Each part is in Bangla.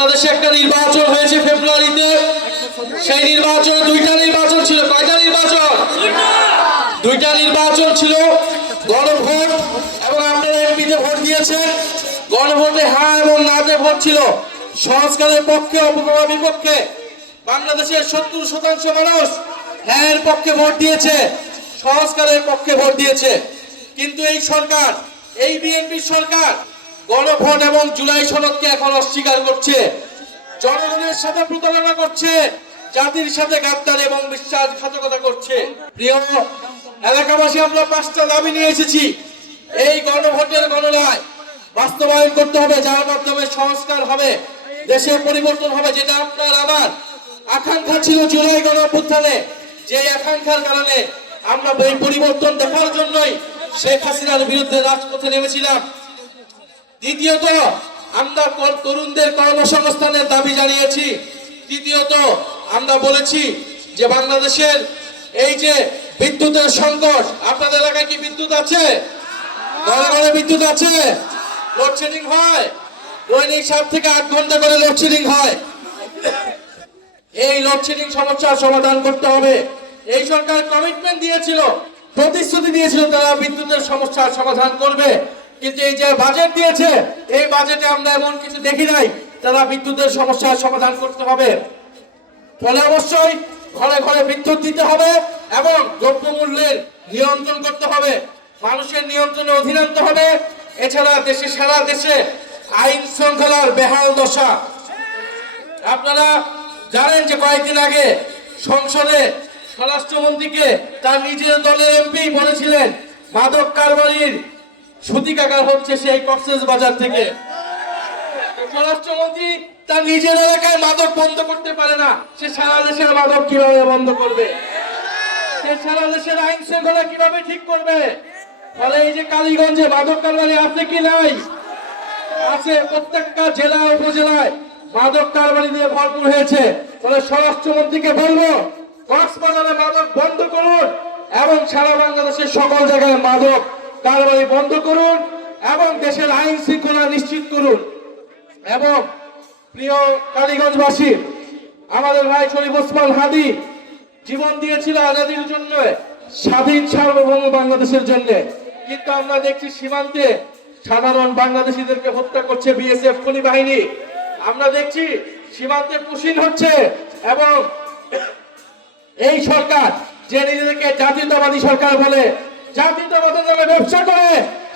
বাংলাদেশে একটা নির্বাচন হয়েছে ফেব্রুয়ারিতে। সেই নির্বাচন দুইটা নির্বাচন ছিল। কয়টা নির্বাচন? দুইটা নির্বাচন ছিল, গণভোট এবং আপনারা এমপিতে ভোট দিয়েছেন। গণভোটে হ্যাঁ এবং নাতে ভোট ছিল। সংস্কারের পক্ষে অথবা বিপক্ষে বাংলাদেশের 70% মানুষ হ্যাঁ এর পক্ষে ভোট দিয়েছে, সংস্কারের পক্ষে ভোট দিয়েছে। কিন্তু এই সরকার, এই বিএনপি সরকার গণভোট এবং জুলাই সনদকে এখন অস্বীকার করছে, জনগণের সাথে প্রতারণা করছে, জাতির সাথে গাদ্দারি এবং বিশ্বাসঘাতকতা করছে। প্রিয় এলাকাবাসী, আমরা 5টা দাবি নিয়ে এসেছি। এই গণভোটের গণনায় বাস্তবায়ন করতে হবে, যার মাধ্যমে সংস্কার হবে, দেশে পরিবর্তন হবে, যেটা আপনার আমার আকাঙ্ক্ষা ছিল জুলাই গণঅভ্যুত্থানে। যে আকাঙ্ক্ষার কারণে আমরা এই পরিবর্তন দেখার জন্যই শেখ হাসিনার বিরুদ্ধে রাজপথে নেমেছিলাম। দ্বিতীয়ত, আমরা তরুণদের কর্মসংস্থানের দাবি জানিয়েছি। তৃতীয়ত, আমরা বলেছি যে বাংলাদেশের এই যে বিদ্যুতের সংকট, আপনাদের এলাকায় কি বিদ্যুৎ আছে? ঘরে ঘরে বিদ্যুৎ আছে? লোডশেডিং হয়, দৈনিক 7 থেকে 8 ঘন্টা করে লোডশেডিং হয়। এই লোডশেডিং সমস্যার সমাধান করতে হবে। এই সরকার কমিটমেন্ট দিয়েছিল, প্রতিশ্রুতি দিয়েছিল তারা বিদ্যুতের সমস্যার সমাধান করবে, কিন্তু এই যে বাজেট দিয়েছে, এই বাজেটে আমরা এমন কিছু দেখি নাই তারা বিদ্যুতের সমস্যার সমাধান করতে হবে। ফলে অবশ্যই ঘরে ঘরে বিদ্যুৎ দিতে হবে এবং দ্রব্যমূল্যের নিয়ন্ত্রণ করতে হবে, মানুষের নিয়ন্ত্রণে অধীন আনতে হবে। এছাড়া দেশে, সারা দেশে আইন শৃঙ্খলার বেহাল দশা। আপনারা জানেন যে কয়েকদিন আগে সংসদে স্বরাষ্ট্রমন্ত্রীকে তার নিজের দলের এমপি বলেছিলেন মাদক কারবারির সূতিকাগার হচ্ছে সেই কক্সবাজার থেকে। স্বরাষ্ট্রমন্ত্রী তার নিজের এলাকায় মাদক বন্ধ করতে পারে না, সে সারা দেশের মাদক কিভাবে বন্ধ করবে? সে সারা দেশের আইন শৃঙ্খলা কিভাবে ঠিক করবে? ফলে এই যে কালীগঞ্জে মাদক কারবারি আছে কি নাই? আছে, প্রত্যেকটা জেলা উপজেলায় মাদক কারবারি দিয়ে ভরপুর হয়েছে। ফলে স্বরাষ্ট্রমন্ত্রীকে বলবো কক্সবাজারে মাদক বন্ধ করুন এবং সারা বাংলাদেশের সকল জায়গায় মাদক কারবারি বন্ধ করুন এবং দেশের আইন শৃঙ্খলা নিশ্চিত করুন। এবং প্রিয় কালীগঞ্জবাসী, আমাদের ভাই শরীফ ওসমান হাদি জীবন দিয়েছিল আজাদির জন্য, স্বাধীন সার্বভৌম বাংলাদেশের জন্য। কিন্তু আমরা দেখছি সীমান্তে সাধারণ বাংলাদেশিদেরকে হত্যা করছে বিএসএফ খুনি বাহিনী। আমরা দেখছি সীমান্তে পুশিন হচ্ছে এবং এই সরকার যে নিজেদেরকে জাতীয়তাবাদী সরকার বলে, জাতীয়তাবাদের নামে ব্যবসা করে,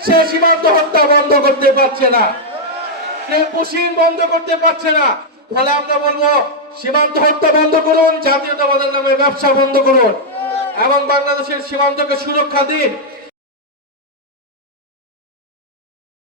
সে সীমান্ত হত্যা বন্ধ করতে পারছে না, সে পুশিন বন্ধ করতে পারছে না। ফলে আমরা বলবো সীমান্ত হত্যা বন্ধ করুন, জাতীয়তাবাদের নামে ব্যবসা বন্ধ করুন এবং বাংলাদেশের সীমান্তকে সুরক্ষা দিন।